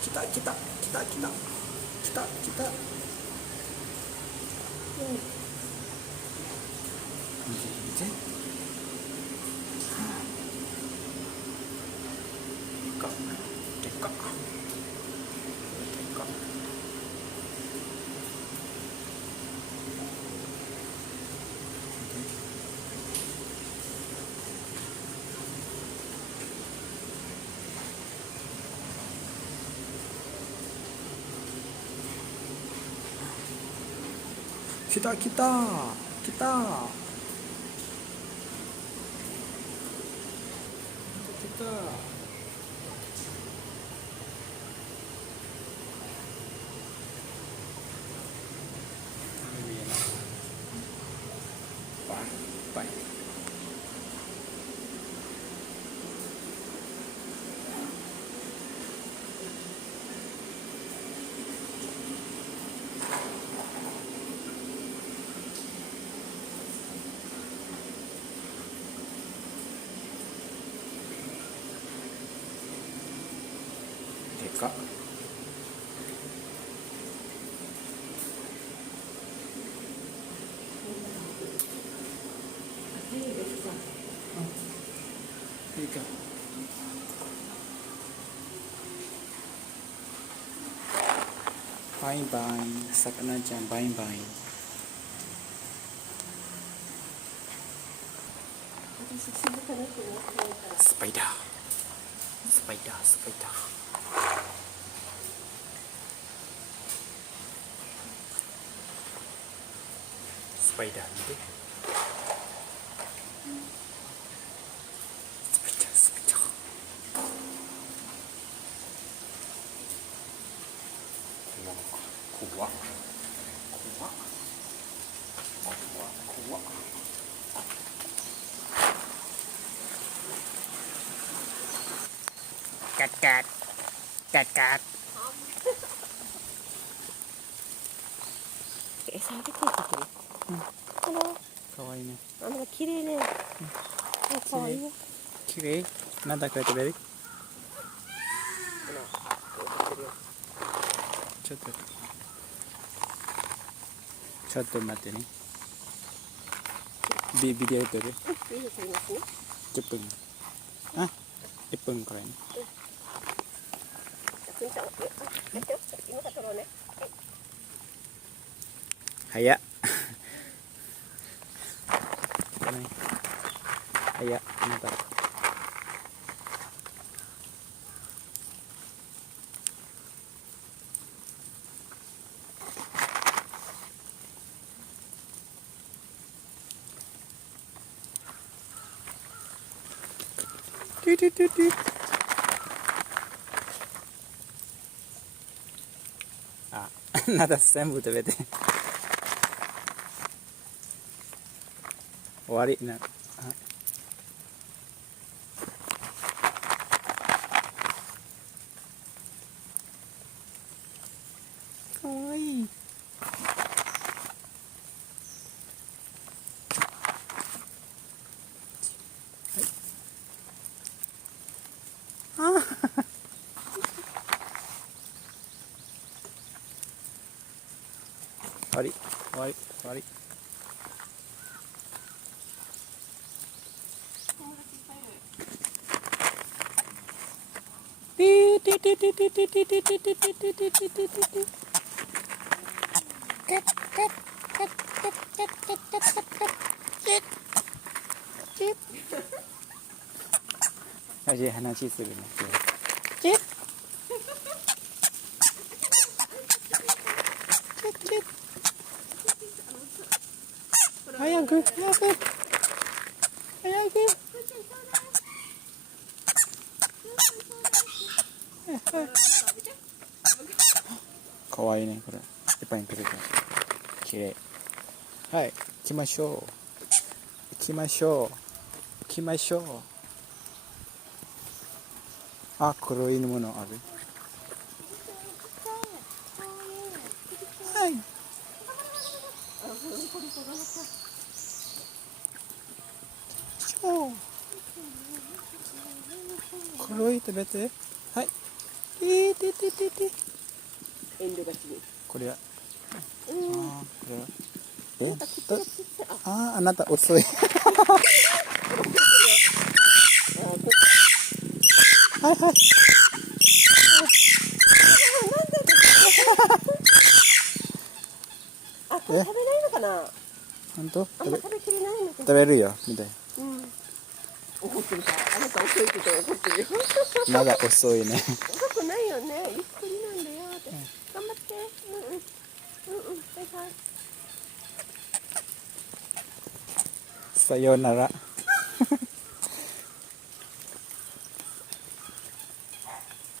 来た来た来た来た来た来た。見て見て。でかでかでか。来た来た来た来た。バイバイ。でかっ。いいか。バイバイ、魚ちゃんバイバイ。スパイダー、スパイダー、スパイダー。スパイダー見て。スパイダー、スパイダー。怖っ怖っ怖っ怖っ。ガッガッガッガッ。餌あげていたとき。かわいいね。綺麗ね。かわいいよ。綺麗。なんだこれ食べる？ちょっと待ってね。ビデオ撮る？ビデオ撮りますね。10分。あ、1分くらいね。今から撮ろうね。早っ。早っ。また。トゥトゥトゥトゥ。あ、まだ全部食べて。終わりな。かわいい。あ終わり終わり終わり。話するね。早く早く早く。かわいいねこれ。いっぱい来るから。綺麗。はい、行きましょう。行きましょう。行きましょう。あ、黒いものある。はい。黒い食べて。はい。てててて。遠慮がちに。これは。うん。これは。なんか口がちっちゃい。あ、あなた遅い。はいはい。あ、これ食べないのかな。本当？あんま食べきれないの食べるよみたい。うん。怒ってるさ。あなた遅いって言ったら怒ってるよ。まだ遅いね。遅くないよね。ゆっくりなんだよって。頑張って。はいはい。さようなら。